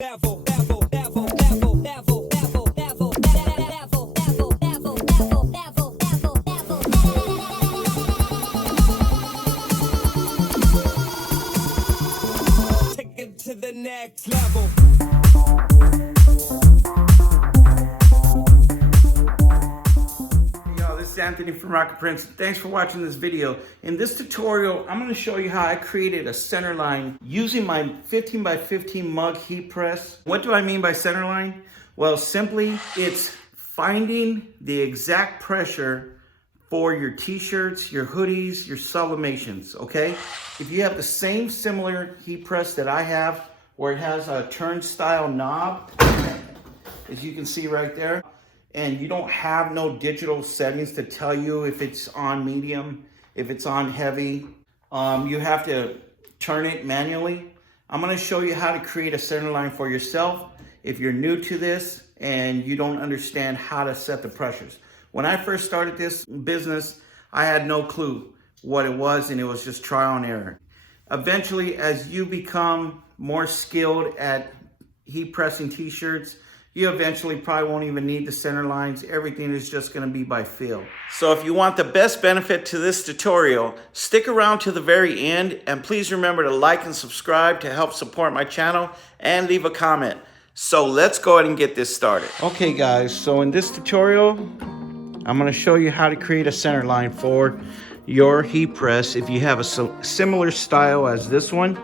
Take it to the next level. This is Anthony from Rocket Prince. Thanks for watching this video. In this tutorial, I'm going to show you how I created a center line using my 15 by 15 mug heat press. What do I mean by center line? Well, simply, it's finding the exact pressure for your t-shirts, your hoodies, your sublimations, okay? If you have the same similar heat press that I have, where it has a turnstile knob, as you can see right there, and you don't have no digital settings to tell you if it's on medium, if it's on heavy, you have to turn it manually. I'm gonna show you how to create a center line for yourself if you're new to this and you don't understand how to set the pressures. When I first started this business, I had no clue what it was, and it was just trial and error. Eventually, as you become more skilled at heat pressing t-shirts, you eventually probably won't even need the center lines. Everything is just gonna be by feel. So if you want the best benefit to this tutorial, stick around to the very end, and please remember to like and subscribe to help support my channel, and leave a comment. So let's go ahead and get this started. Okay guys, so in this tutorial, I'm gonna show you how to create a center line for your heat press if you have a similar style as this one.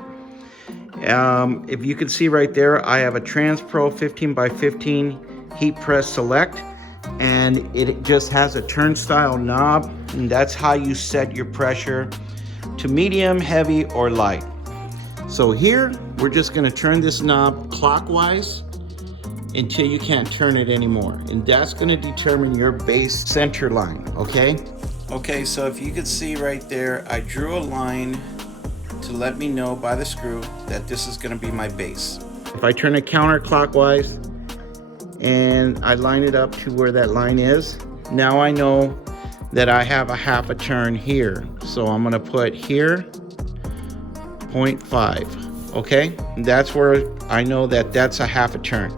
If you can see right there, I have a TransPro 15 by 15 heat press select, and it just has a turnstile knob, and that's how you set your pressure to medium, heavy, or light. So here, we're just gonna turn this knob clockwise until you can't turn it anymore, and that's gonna determine your base center line, okay? Okay, so if you can see right there, I drew a line to let me know by the screw that this is gonna be my base. If I turn it counterclockwise and I line it up to where that line is, now I know that I have a half a turn here. So I'm gonna put here 0.5, okay? And that's where I know that that's a half a turn,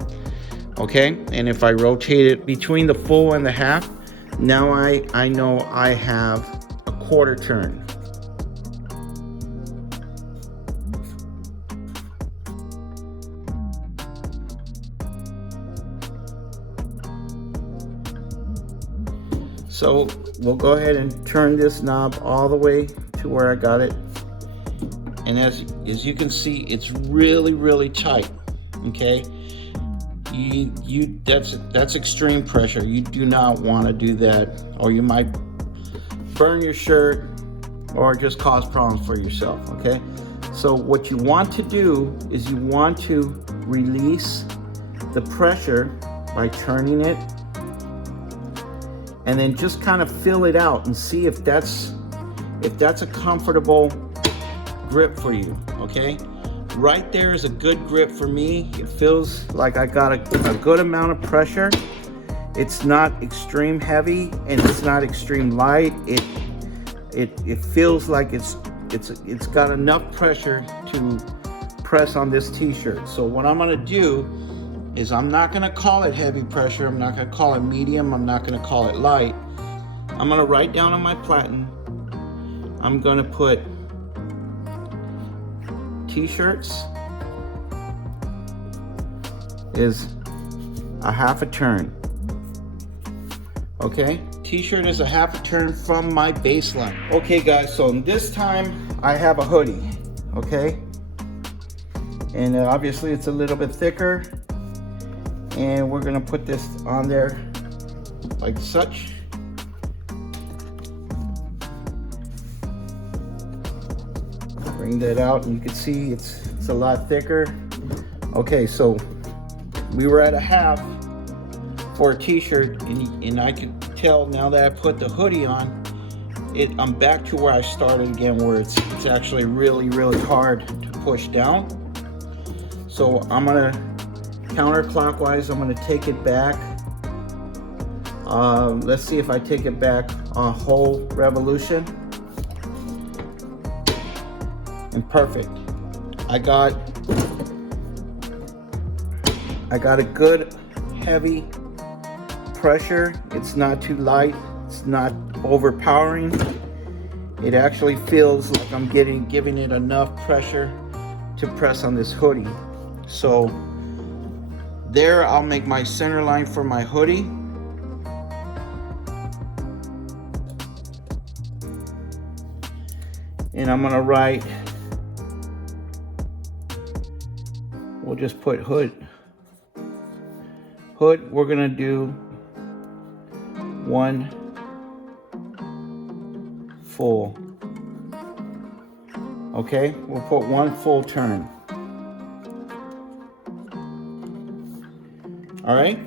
okay? And if I rotate it between the full and the half, now I know I have a quarter turn. So we'll go ahead and turn this knob all the way to where I got it. And as you can see, it's really, really tight, okay? That's extreme pressure. You do not want to do that, or you might burn your shirt or just cause problems for yourself, okay? So what you want to do is you want to release the pressure by turning it, and then just kind of feel it out and see if that's a comfortable grip for you, okay? Right there is a good grip for me. It feels like I got a good amount of pressure. It's not extreme heavy and it's not extreme light. It feels like it's got enough pressure to press on this t-shirt. So what I'm gonna do is I'm not gonna call it heavy pressure, I'm not gonna call it medium, I'm not gonna call it light. I'm gonna write down on my platen, I'm gonna put t-shirts is a half a turn, okay? T-shirt is a half a turn from my baseline. Okay guys, so this time I have a hoodie, okay? And obviously it's a little bit thicker, and we're gonna put this on there like such. Bring that out and you can see it's a lot thicker. Okay, so we were at a half for a t-shirt, and I can tell now that I put the hoodie on, I'm back to where I started again, where it's actually really, really hard to push down. So I'm gonna counterclockwise, I'm gonna take it back. Let's see if I take it back a whole revolution. And perfect. I got I got a good heavy pressure. It's not too light, it's not overpowering. It actually feels like I'm giving it enough pressure to press on this hoodie. So there, I'll make my center line for my hoodie. And I'm gonna write, we'll just put hood. Hood, we're gonna do 1 full. Okay, we'll put 1 full turn. All right.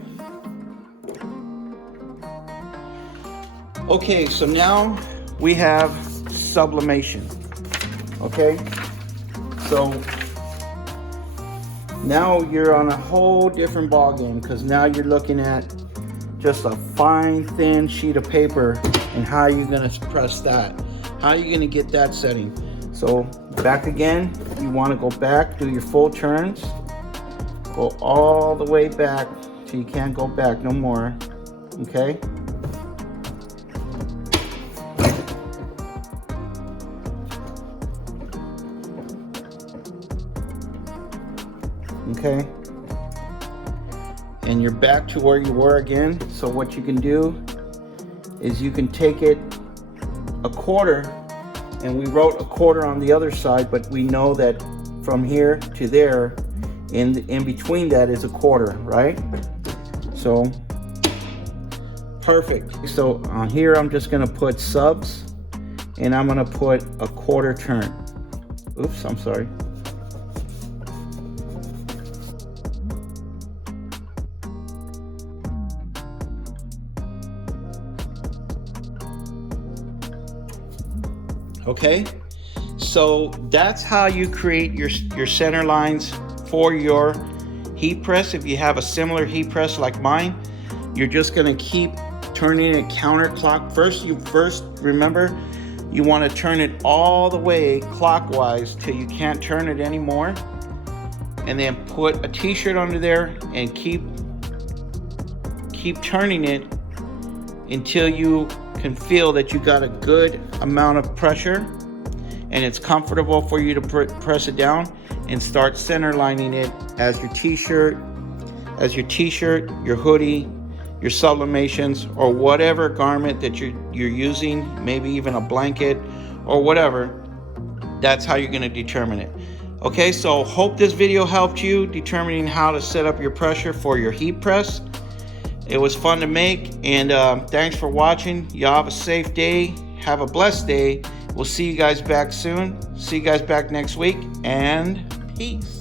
Okay, so now we have sublimation. Okay, so now you're on a whole different ball game, because now you're looking at just a fine thin sheet of paper and how you're going to press that, how you're going to get that setting. So back again, you want to go back, do your full turns, go all the way back till you can't go back no more. Okay, okay, and you're back to where you were again. So what you can do is you can take it a quarter, and we wrote a quarter on the other side, but we know that from here to there, in between that is a quarter, right? So perfect. So on here I'm just gonna put subs, and I'm gonna put a quarter turn. Oops, I'm sorry. Okay, so that's how you create your center lines for your heat press. If you have a similar heat press like mine, you're just gonna keep turning it counterclock. First remember, you want to turn it all the way clockwise till you can't turn it anymore, and then put a t-shirt under there and keep turning it until you can feel that you got a good amount of pressure and it's comfortable for you to press it down, and start center lining it as your t-shirt, your hoodie, your sublimations, or whatever garment that you're using, maybe even a blanket or whatever. That's how you're going to determine it. Okay, so hope this video helped you determining how to set up your pressure for your heat press. It was fun to make, and thanks for watching. Y'all have a safe day. Have a blessed day. We'll see you guys back soon. See you guys back next week, and peace.